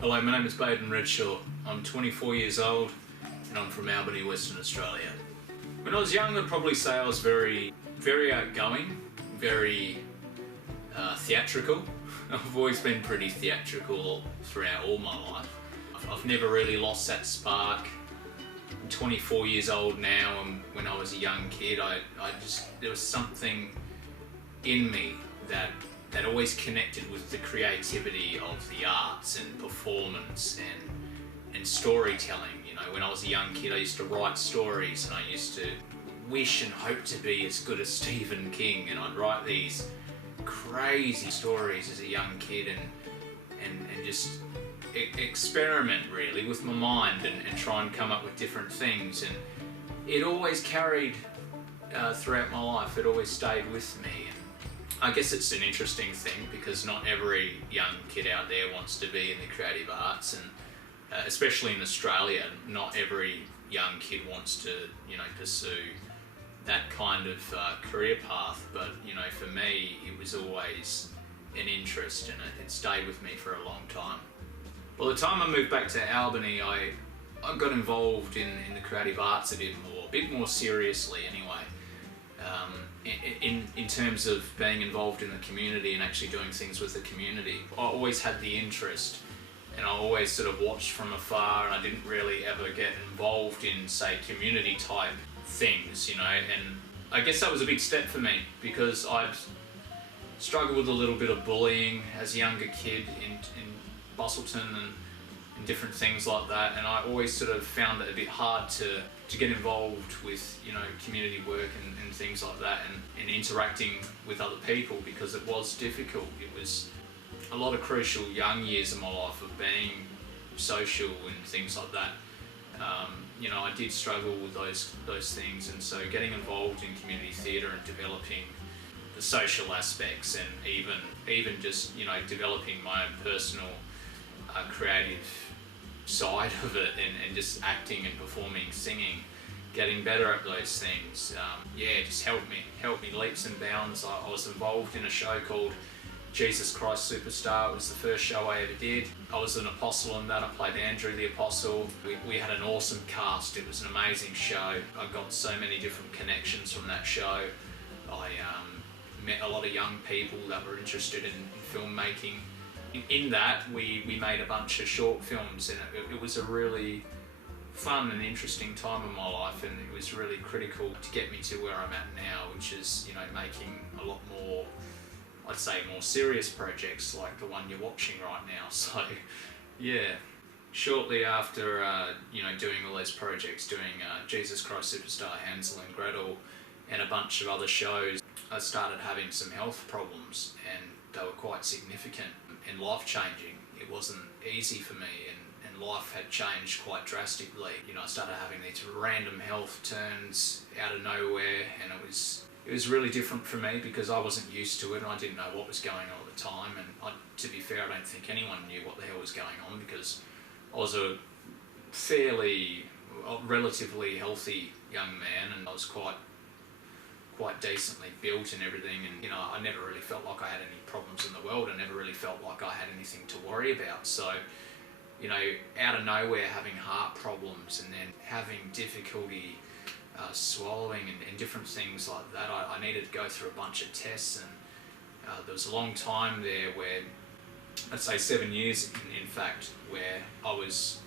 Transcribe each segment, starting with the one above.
Hello, my name is Bayden. I'm 24 years old and I'm from Albany, Western Australia. When I was young, I'd probably say I was very outgoing, very theatrical. I've always been pretty theatrical throughout all my life. I've never really lost that spark. I'm 24 years old now, and when I was a young kid, there was something in me that always connected with the creativity of the arts and performance and storytelling. You know, when I was a young kid, I used to write stories and I used to wish and hope to be as good as Stephen King, and I'd write these crazy stories as a young kid and just experiment really with my mind and try and come up with different things, and it always carried throughout my life. It always stayed with me. I guess it's an interesting thing because not every young kid out there wants to be in the creative arts, and especially in Australia, not every young kid wants to, pursue that kind of career path. But, for me, it was always an interest, and it stayed with me for a long time. By the time I moved back to Albany, I got involved in the creative arts a bit more seriously anyway. In terms of being involved in the community and actually doing things with the community. I always had the interest, and I always sort of watched from afar, and I didn't really ever get involved in, say, community type things, and I guess that was a big step for me because I'd struggled with a little bit of bullying as a younger kid in Busselton and different things like that, and I always sort of found it a bit hard to get involved with community work and things like that, and interacting with other people, because it was difficult. It was a lot of crucial young years of my life of being social and things like that. I did struggle with those things, and so getting involved in community theatre and developing the social aspects, and even just developing my own personal creative side of it, and just acting and performing, singing, getting better at those things, just helped me leaps and bounds. I was involved in a show called Jesus Christ Superstar. It was the first show I ever did. I was an apostle in that. I played Andrew the Apostle. We had an awesome cast. It was an amazing show. I got so many different connections from that show. I met a lot of young people that were interested in filmmaking. In that, we made a bunch of short films, and it was a really fun and interesting time in my life, and it was really critical to get me to where I'm at now, which is, making a lot more, I'd say, more serious projects like the one you're watching right now. So, yeah. Shortly after, doing all those projects, doing Jesus Christ Superstar, Hansel and Gretel, and a bunch of other shows, I started having some health problems, and they were quite significant and life-changing. It wasn't easy for me, and life had changed quite drastically. I started having these random health turns out of nowhere, and it was really different for me because I wasn't used to it, and I didn't know what was going on at the time. And to be fair, I don't think anyone knew what the hell was going on, because I was a relatively healthy young man, and I was quite decently built and everything, and I never really felt like I had any problems in the world. I never really felt like I had anything to worry about. So, out of nowhere, having heart problems and then having difficulty swallowing and different things like that, I needed to go through a bunch of tests, and there was a long time there where, I'd say 7 years in fact, where I was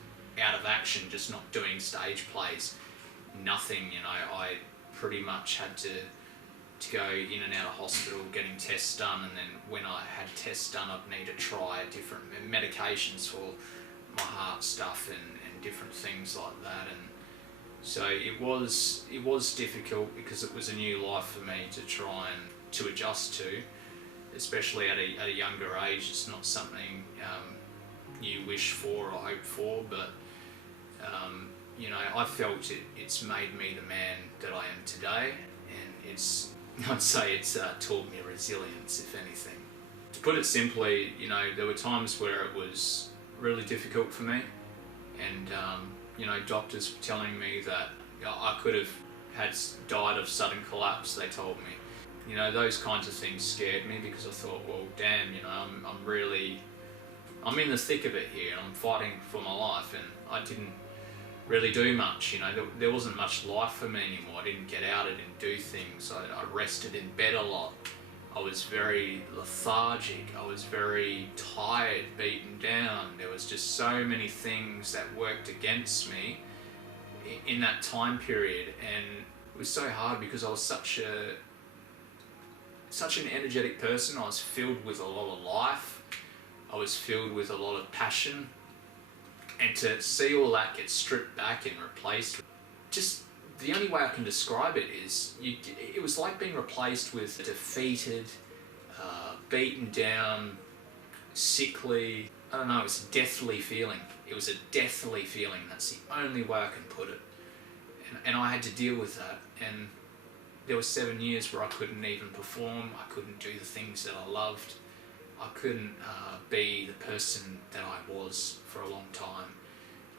out of action, just not doing stage plays, nothing. I pretty much had to go in and out of hospital getting tests done, and then when I had tests done, I'd need to try different medications for my heart stuff and different things like that. And so it was difficult because it was a new life for me to try and to adjust to, especially at a younger age. It's not something you wish for or hope for, but I felt it's made me the man that I am today, and I'd say it's taught me resilience, if anything. To put it simply, there were times where it was really difficult for me, and doctors were telling me that I could have died of sudden collapse, they told me. Those kinds of things scared me, because I thought, well, damn, I'm really I'm in the thick of it here and I'm fighting for my life, and I didn't really do much, you know, there wasn't much life for me anymore. I didn't get out, I didn't do things, I rested in bed a lot. I was very lethargic, I was very tired, beaten down. There was just so many things that worked against me in that time period, and it was so hard because I was such an energetic person. I was filled with a lot of life, I was filled with a lot of passion, and to see all that get stripped back and replaced, just the only way I can describe it is, it was like being replaced with a defeated, beaten down, sickly, I don't know, it was a deathly feeling. It was a deathly feeling, that's the only way I can put it. And I had to deal with that, and there were 7 years where I couldn't even perform, I couldn't do the things that I loved, I couldn't be the person that I was for a long time.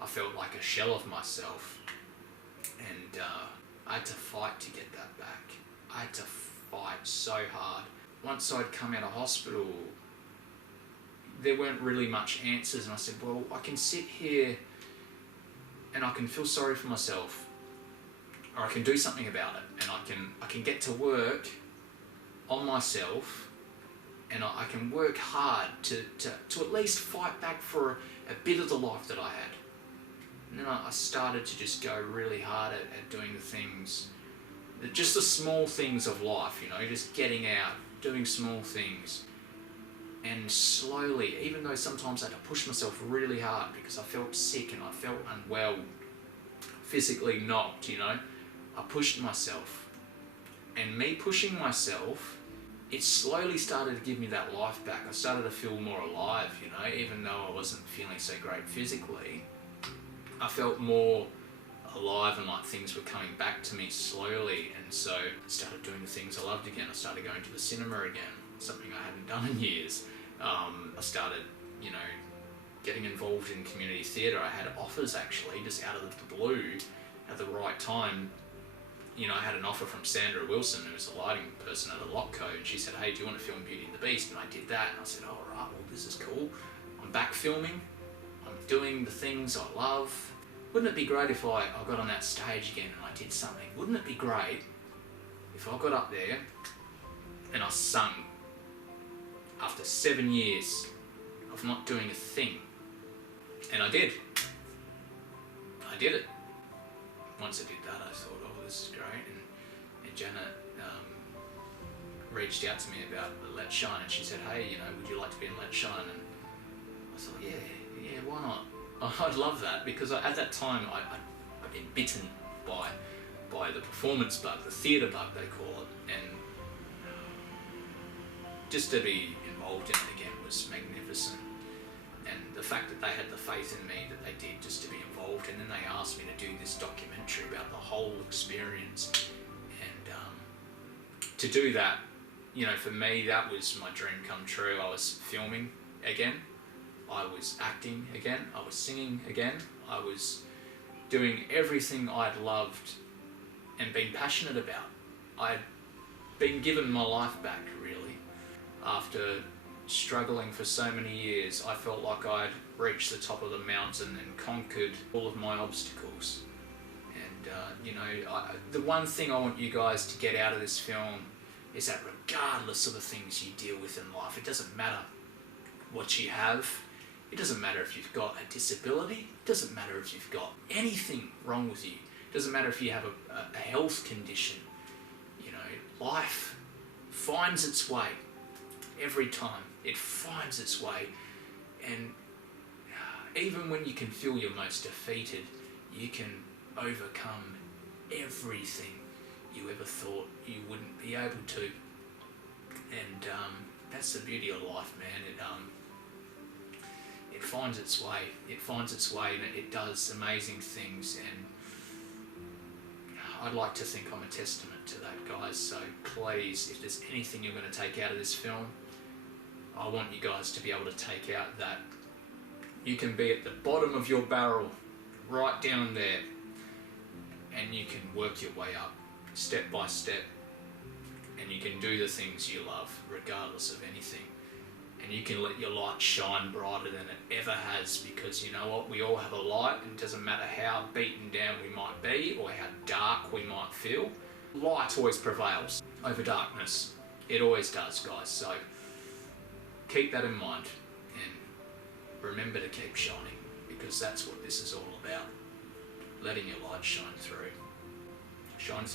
I felt like a shell of myself, and I had to fight to get that back. I had to fight so hard. Once I'd come out of hospital, there weren't really much answers, and I said, well, I can sit here and I can feel sorry for myself, or I can do something about it, and I can get to work on myself, and I can work hard to at least fight back for a bit of the life that I had. And then I started to just go really hard at doing the things, just the small things of life, you know, just getting out, doing small things. And slowly, even though sometimes I had to push myself really hard because I felt sick and I felt unwell, physically knocked, you know, I pushed myself. And me pushing myself, it slowly started to give me that life back. I started to feel more alive, you know, even though I wasn't feeling so great physically. I felt more alive, and like things were coming back to me slowly, and so I started doing the things I loved again. I started going to the cinema again, something I hadn't done in years. I started, you know, getting involved in community theatre. I had offers actually, just out of the blue, at the right time. You know, I had an offer from Sandra Wilson, who was a lighting person at a Doco, and she said, hey, do you want to film Beauty and the Beast? And I did that, and I said, all right, well, this is cool. I'm back filming, I'm doing the things I love. Wouldn't it be great if I got on that stage again and I did something? Wouldn't it be great if I got up there and I sung after 7 years of not doing a thing? And I did. I did it. Once I did that, I thought, oh, this is great. And Janet reached out to me about Let's Shine, and she said, hey, you know, would you like to be in Let's Shine? And I thought, yeah, why not? I'd love that, because at that time I'd been bitten by the performance bug, the theatre bug they call it, and just to be involved in it again was magnificent. And the fact that they had the faith in me that they did, just to be involved, and then they asked me to do this documentary about the whole experience, and to do that, you know, for me that was my dream come true. I was filming again, I was acting again, I was singing again, I was doing everything I'd loved and been passionate about. I'd been given my life back, really. After struggling for so many years, I felt like I'd reached the top of the mountain and conquered all of my obstacles. And you know, the one thing I want you guys to get out of this film is that regardless of the things you deal with in life, it doesn't matter what you have, it doesn't matter if you've got a disability, it doesn't matter if you've got anything wrong with you, it doesn't matter if you have a health condition, you know, life finds its way every time. It finds its way, and even when you can feel your most defeated, you can overcome everything you ever thought you wouldn't be able to. And that's the beauty of life, man. It finds its way. It finds its way, and it does amazing things. And I'd like to think I'm a testament to that, guys. So please, if there's anything you're going to take out of this film, I want you guys to be able to take out that you can be at the bottom of your barrel, right down there, and you can work your way up, step by step, and you can do the things you love, regardless of anything. and you can let your light shine brighter than it ever has, because you know what, we all have a light, and it doesn't matter how beaten down we might be or how dark we might feel, light always prevails over darkness. It always does, guys. So keep that in mind and remember to keep shining, because that's what this is all about. Letting your light shine through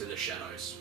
the shadows.